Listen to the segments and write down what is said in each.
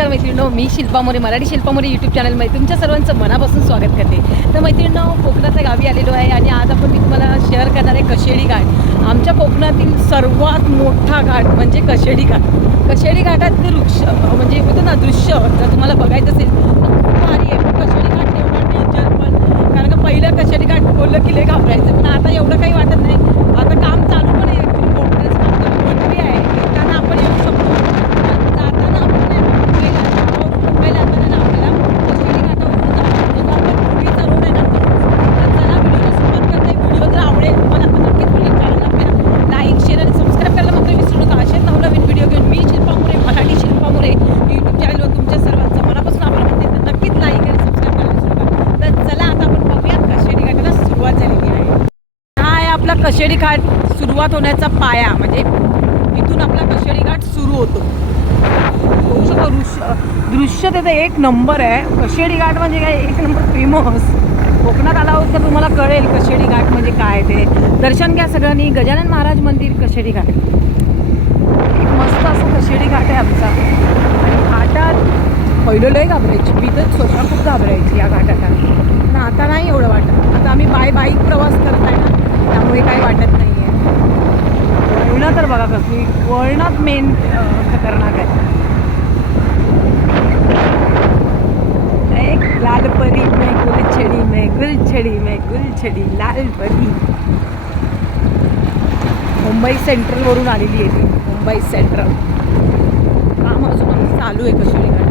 नमस्कार मैत्रिणींनो, मी शिल्पा मोरे, मराठी शिल्पा मोरे यूट्यूब चॅनलमध्ये तुमच्या सर्वांचं मनापासून स्वागत करते. तर मैत्रिणींनो, कोकणाच्या गावी आलेलो आहे आणि आज आपण मी तुम्हाला शेअर करणार आहे कशेडी घाट. आमच्या कोकणातील सर्वात मोठा घाट म्हणजे कशेडी घाट. कशेडी घाटातले वृक्ष म्हणजे होतं ना दृश्य, जर तुम्हाला बघायचं असेल तर खूप भारी आहे. पण कशेडी घाट एवढा डेंजर पण, कारण का पहिलं कशेडी घाट बोललं की लय घाबरायचं, पण आता एवढं काही वाटत नाही. आता काम चालू पण आहे, कोकणाचं काम चालू बनली आहे. येताना आपण येऊ शकतो, जाताना आपण मुंबईला जाताना ना आपल्याला कशेडी घाटावरून जो आपला पूर्वीचा रोड आहे ना, चला व्हिडिओला सुरुवात करते. व्हिडिओ जर आवडेल तुम्हाला तर नक्कीच क्लिक करायला आपल्याला लाईक शेअर आणि सबस्क्राईब करायला मात्र विसरू नका. असेच नवनवीन व्हिडिओ घेऊन मी शिल्पा मोरे, मराठी शिल्पा मोरे यूट्यूब चॅनलवर तुमच्या सर्वांचं मनापासून आभार मानते. तर नक्कीच लाईक आणि सबस्क्राईब करायला विसरू नका. तर चला आता आपण बघूयात कशेडी घाटाला सुरुवात झालेली आहे. हा आहे आपला कशेडी घाट सुरुवात होण्याचा पाया, म्हणजे इथून आपला कशेडी घाट सुरू होतो. होऊ शकतो दृश्य त्याचं एक नंबर आहे. कशेडी घाट म्हणजे काय, एक नंबर फेमस. कोकणात आला आहोत तर तुम्हाला कळेल कशेडी घाट म्हणजे काय ते. दर्शन घ्या सगळ्यांनी. गजानन महाराज मंदिर, कशेडी घाट. एक मस्त असं कशेडी घाट आहे आमचा. आणि घाटात पहिलं लय घाबरायची मी, तर स्वतः खूप घाबरायची या घाटाला. पण आता नाही एवढं वाटत. आता आम्ही बाईक प्रवास करत आहे ना, त्यामुळे काही वाटत नाही आहे. वळणं तर बघा कसली, वळणात मेन खतरनाक आहे. एक लाल परी में गुलछडी में गुलछडी में गुलछडी लाल परी. मुंबई सेंट्रलवरून आलेली आहे ती. मुंबई सेंट्रल काम अजून चालू आहे कशेडी घाटाचं.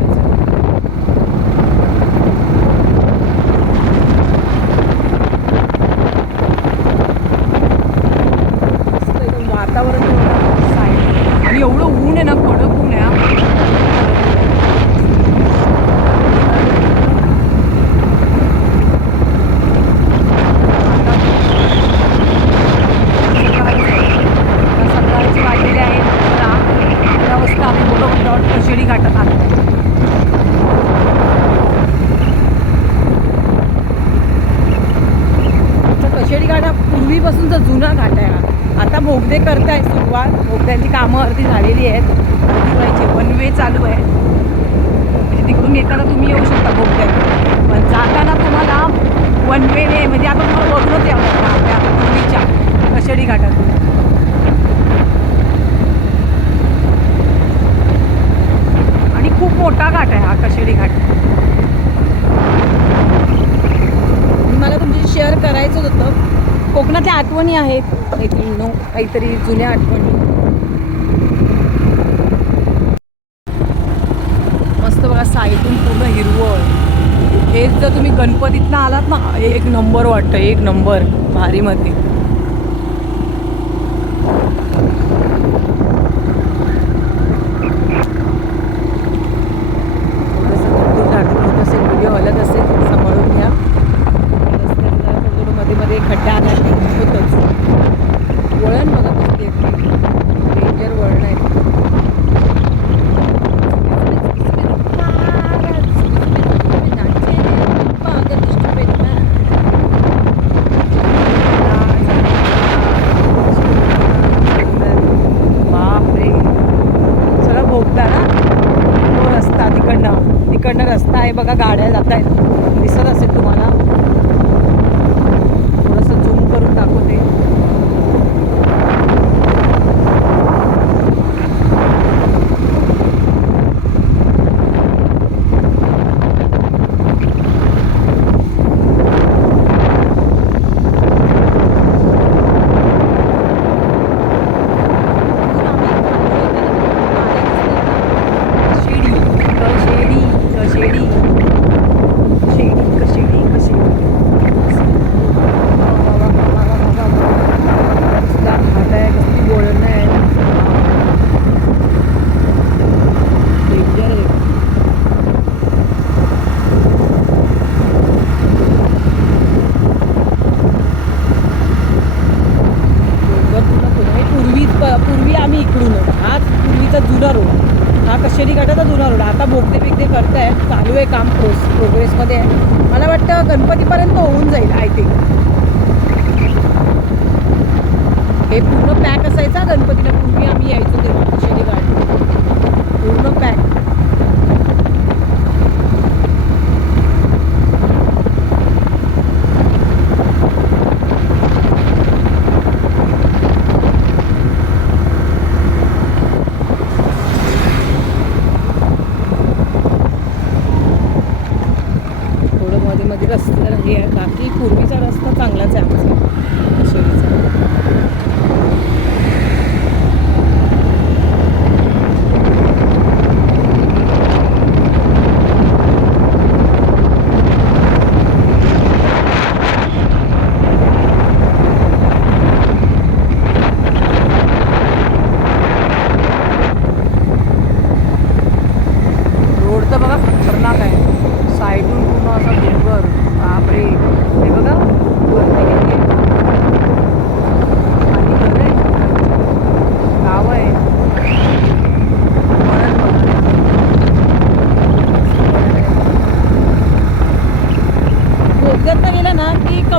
वातावरण आहे आणि एवढं ऊन आहे ना, कडक ऊन आहे. सकाळची वाजलेली आहे 11 वाजता. आम्ही मोठं कशेडी घाटात आलो. कशेडी घाट हा पूर्वीपासूनचा जुना घाट आहे. आता बोगदे करताय सुरुवात, बोगद्यांची कामं अर्धी झालेली आहेत. व्हायची वन वे चालू आहे, म्हणजे तिकडून येताना तुम्ही येऊ शकता बोगद्यात, पण जाताना तुम्हाला वन वे ने, म्हणजे आता तुम्हाला वरूनच यावं लागतं आपल्या पूर्वीच्या कशेडी घाटातून. आणि खूप मोठा घाट आहे हा कशेडी घाट. मला तुमच्याशी शेअर करायचं होतं. कोकणातल्या आठवणी आहेत मैत्रिणींनो, काहीतरी जुन्या आठवणी. मस्त बघा साईडून पूर्ण हिरवळ. हेच जर तुम्ही गणपतीतनं आलात ना, एक नंबर वाटतं, एक नंबर भारीमध्ये. व्हिडिओ हलत असेल सांभाळून घ्या. मध्ये मध्ये खड्डा आला होतच. वळण बघा कसली डेंजर वळण आहे. बापरे, सगळं भोगता ना तो रस्ता. तिकडनं रस्ता आहे बघा, गाड्या जात आहेत, दिसत असेल तुम्हाला. थोडंसं झूम करून दाखवते. पूर्वी आम्ही इकडून होतो. हाच पूर्वीचा जुना रोड, हा कशेडी घाटाचा जुना रोड. आता बोगदे बिगदे करतायत, चालू आहे काम, प्रोग्रेसमध्ये आहे. मला वाटतं गणपतीपर्यंत होऊन जाईल आय थिंक. हे पूर्ण पॅक असायचा गणपतीला. पूर्वी आम्ही यायचो तेव्हा कशेडी घाट पूर्ण पॅक.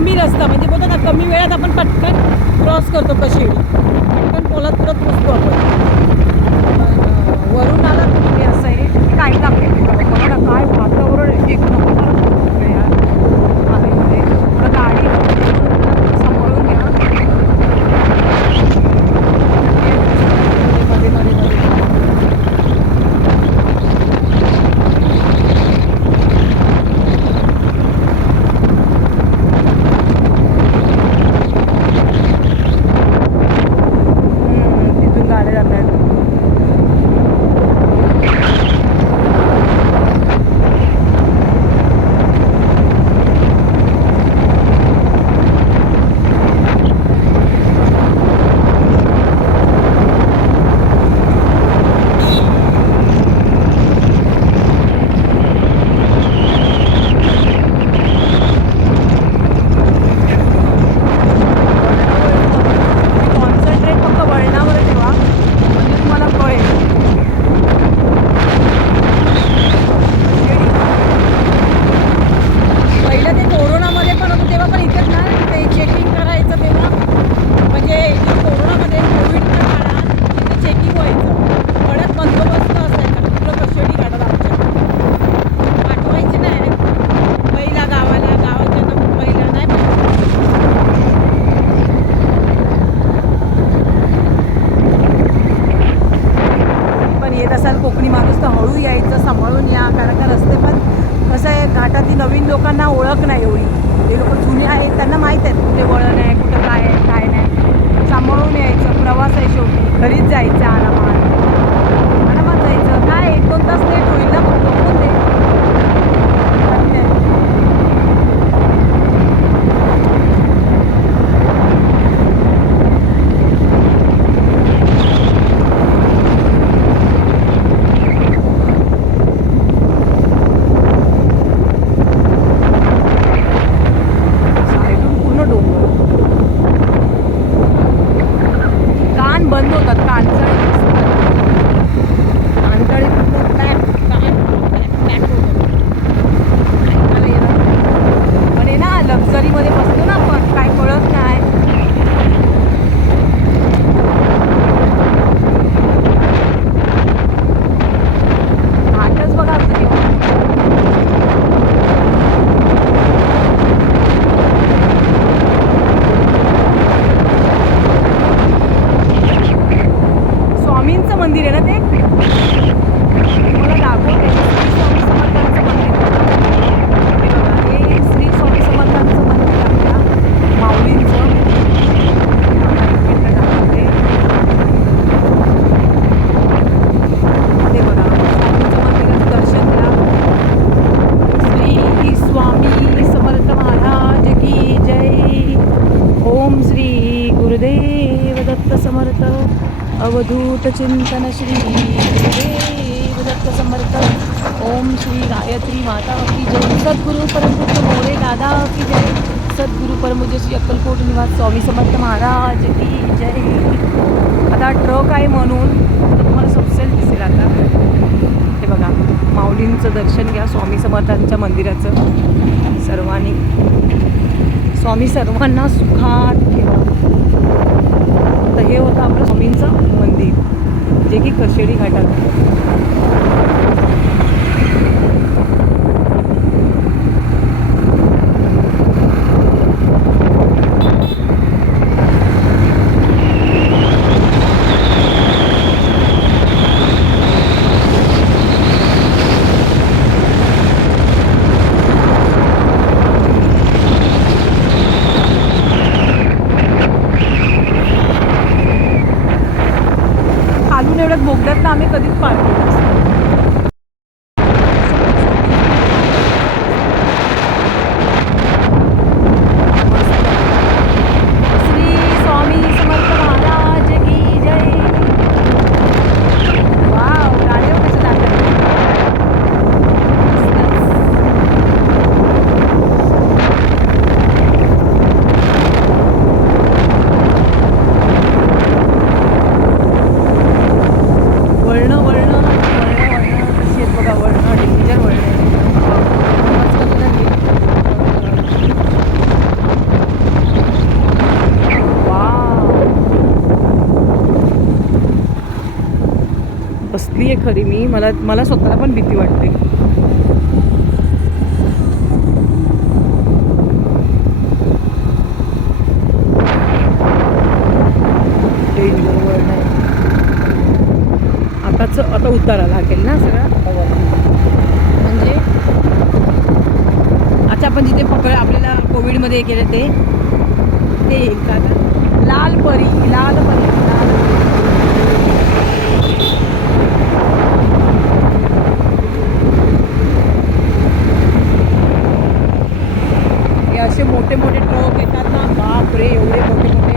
कमी रस्ता, म्हणजे बोलतो ना कमी वेळात आपण पटकन क्रॉस करतो कशी पटकन पोलादपुरात पोचतो आपण. वरून आला तुम्ही असं आहे काय दाखवते बघा ना काय वातावरण आहे, एक नंबर यार. गाडी सांभाळून घ्या. मध्ये मध्ये मध्ये तिथून गाड्या जात आहेत. कोकणी माणूस तर हळू यायचं, सांभाळून या, कारण का रस्ते पण कसं आहे घाटातली नवीन लोकांना ओळख नाही एवढी. जे लोक जुने आहेत त्यांना माहीत आहेत कुठे वळण आहे, कुठं काय आहे काय नाही. सांभाळून यायचं, प्रवास आहे शेवटी, घरीच जायचं आरामात आरामात जायचं. काय 1-2 तास लेट होईल ना फक्त होऊन दे. बंद होतात कांचाळी पण आहे ना लक्झरीमध्ये बसतो ना आपण काय कळत नाही. घाटच बघा स्वामींचं मंदिर आहे ना ते, मला दाखवते श्री स्वामी समर्थांचं मंदिर. हे बघा हे श्री स्वामी समर्थांचं मंदिर आपल्या माऊलींचं. दाखवते ते बघा स्वामींचं मंदिराचं दर्शन घ्या. श्री स्वामी समर्थ महाराज की जय. ओम श्री गुरुदेव दत्त समर्थ अवधूत चिंतन श्री गुरुदेव दत्त समर्थ. ओम श्री गायत्री माता की जय. सद्गुरु परमपूज्य मोरे दादा की जय. सद्गुरु परमपूज्य श्री अक्कलकोट निवास स्वामी समर्थ महाराज की जय. आता ट्रक आहे म्हणून तुम्हाला सबसेल दिसेल. आता हे बघा माऊलींचं दर्शन घ्या, स्वामी समर्थांच्या मंदिराचं. सर्वांनी स्वामी सर्वांना सुखात ठेवा. तर हे होतं आपलं स्वामींचं मंदिर जे की कशेडी घाटात. एवढ्यात बोगद्यातनं आम्ही कधीच पार केलं. खरी मी, मला स्वतःला पण भीती वाटते. आता उतारा लागेल ना सगळा, म्हणजे अच्छा आपण जिथे आपल्याला कोविडमध्ये केले ते येईल का आता? लाल परी. हे असे मोठे मोठे ट्रक येतात ना, बापरे एवढे मोठे मोठे.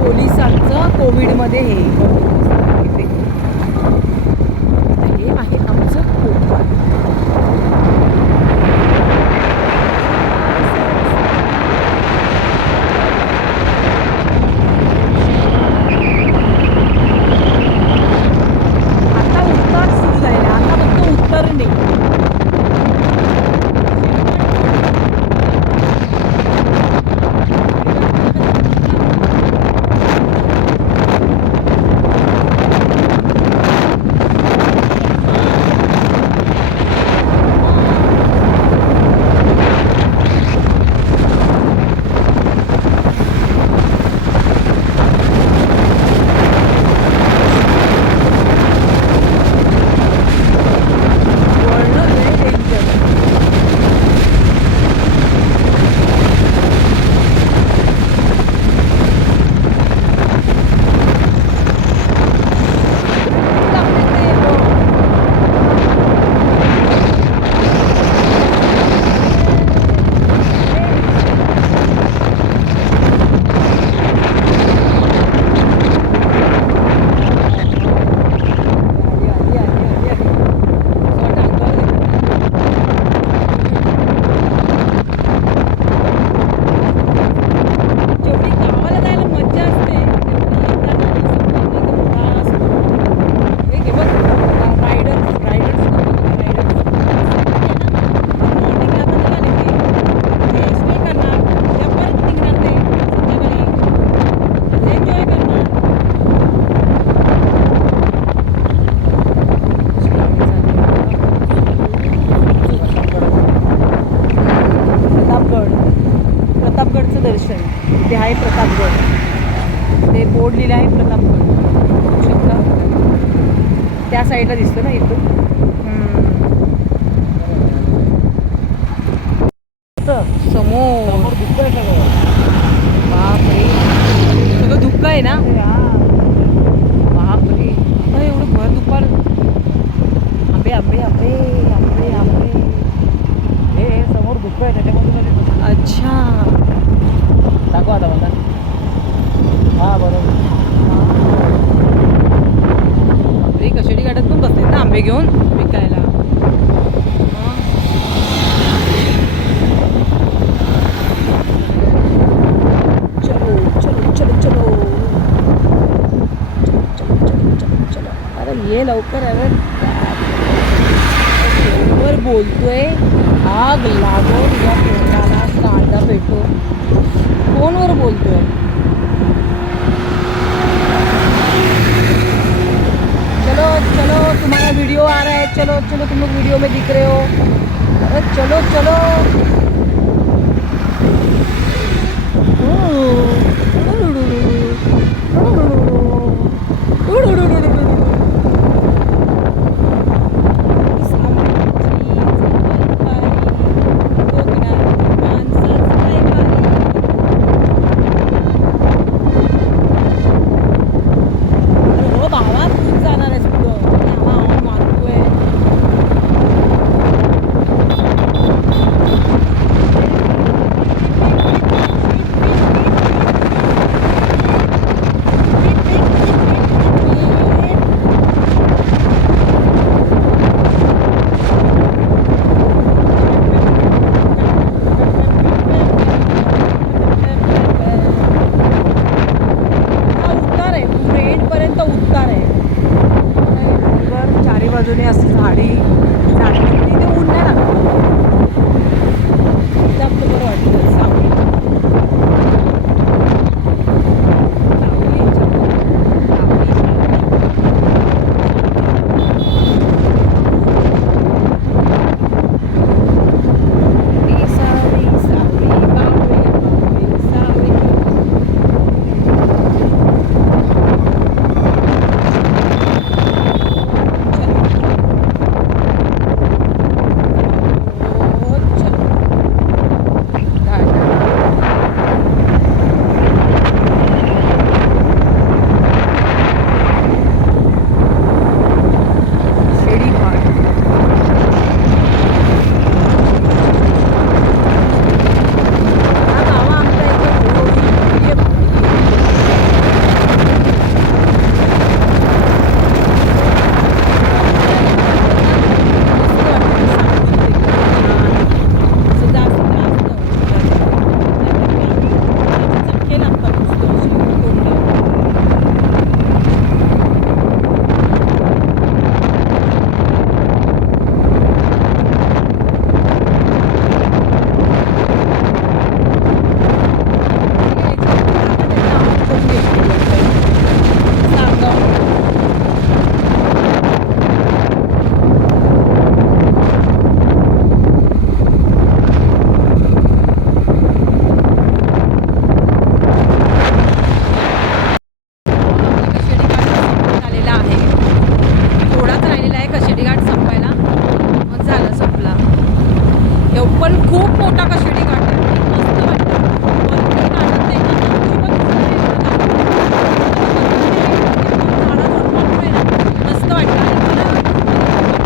पोलिसांचं कोविडमध्ये हे आहे आमचं कोकण. आता उतार सुरू झालेला, आता फक्त उतरणे. दर्शन इथे आहे प्रतापगड. ते बोर्ड लिहिलं आहे प्रतापगड, शकता त्या साईडला दिसतं ना इथून. समोर धुक्क आहे सगळं. बापरे सगळं धुक्क आहे ना. बापरे आता एवढं भर दुपार. आंबे आंबे आंबे आंबे आंबे हे समोर धुक्क आहे त्याच्यामध्ये. अच्छा दाखवा आता मला. हां बरोबर. बापरे कशेडी घाटात पण बसलेत ना आंबे घेऊन विकायला. ये लवकर. अरे फोनवर बोलतोय, आग लागो तुझ्या तोंडाला, कांदा पेटो. फोनवर बोलतोय. चलो चलो तुम्हारा वीडियो आ रहा है, चलो चलो तुम लोग वीडियो में दिख रहे हो. अरे चलो चलो. खूप मोठा कशेडी घाट आहे. मस्त वाटतं. वरती काढत नाही ना, अजिबात दूर नाही एवढं घाट. मस्त वाटतं. आणि मला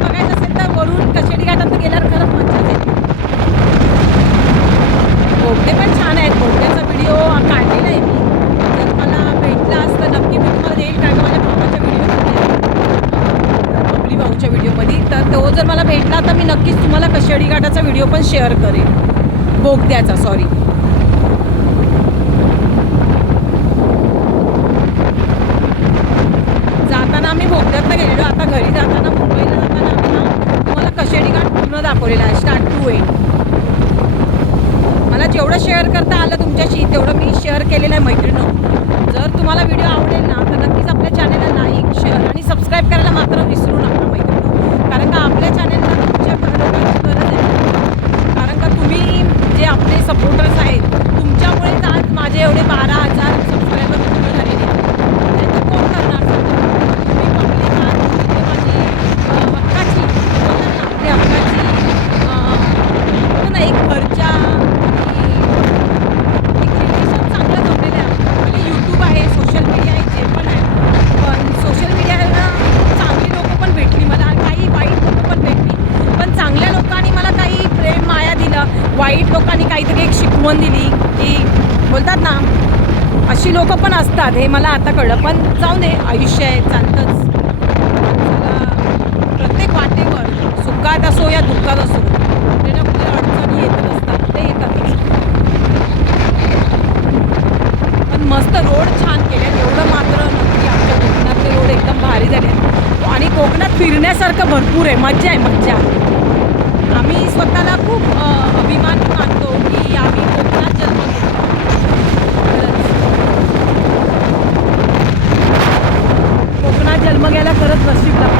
बघायचं असेल तर वरून कशेडी घाटात गेल्यावर खरंच मज्जाच येते. बोगदे पण छान आहेत. बोगद्याचा व्हिडिओ काढलेला आहे मी. जर मला भेटला असता नक्की मी तुम्हाला देईल, कारण का माझ्या भावाच्या व्हिडिओमध्ये बबली भाऊच्या व्हिडिओमध्ये. तर तो जर मला भेटला तर मी नक्कीच तुम्हाला कशेडी घाटाचा व्हिडिओ पण शेअर करेन. बोगद्याचा, सॉरी. जाताना आम्ही बोगद्यातनं गेलेलो. आता घरी जाताना, मुंबईला जाताना आम्ही ना तुम्हाला कशेडी घाट पूर्ण दाखवलेला आहे, स्टार्ट टू एंड. मला जेवढं शेअर करता आलं तुमच्याशी तेवढं मी शेअर केलेलं आहे मैत्रिणी. जर तुम्हाला व्हिडिओ आवडेल ना तर नक्कीच आपल्या चॅनलला लाईक, शेअर आणि सबस्क्राईब करायला मात्र विसरू नका मैत्रिणी. कारण का आपल्या चॅनलला तुमच्या लोकांची गरज आहे. कारण का तुम्ही जे आपले सपोर्टर्स आहेत, तुमच्यामुळेच आज माझे एवढे 12,000 सबस्क्रायबर पूर्ण झालेले आहेत. नाहीतर कोण करणार? तुम्ही पब्लिक आहात, तुम्ही माझी हक्काची, आपली हक्काची ना एक घरच्या एक रिलेशन चांगलं जमलेलं आहे. म्हणजे यूट्यूब आहे, सोशल मीडिया आहे, जे पण आहे. पण सोशल मीडियाला चांगली लोकं पण भेटली मला, काही वाईट लोकं पण भेटली. पण चांगल्या लोकांनी मला काही प्रेम माया दिलं, वाईट लोकांनी काहीतरी एक शिकवण दिली, की बोलतात ना अशी लोकं पण असतात, हे मला आता कळलं. पण जाऊ दे, आयुष्य आहे, चालतंच. प्रत्येक वाटेवर सुखात असो या दुःखात असो कुठे ना कुठे अडचणी येतच असतात, ते येतातच. पण मस्त रोड छान केले, एवढं मात्र नक्की आमच्या कोकणातले रोड एकदम भारी झाले. आणि कोकणात फिरण्यासारखं भरपूर आहे, मज्जा आहे, मज्जा. आम्ही स्वतःला खूप अभिमान मानतो की आम्ही कोकणात जन्म घेतला. कोकणात जन्म घ्यायला खरंच नशीब लागतं.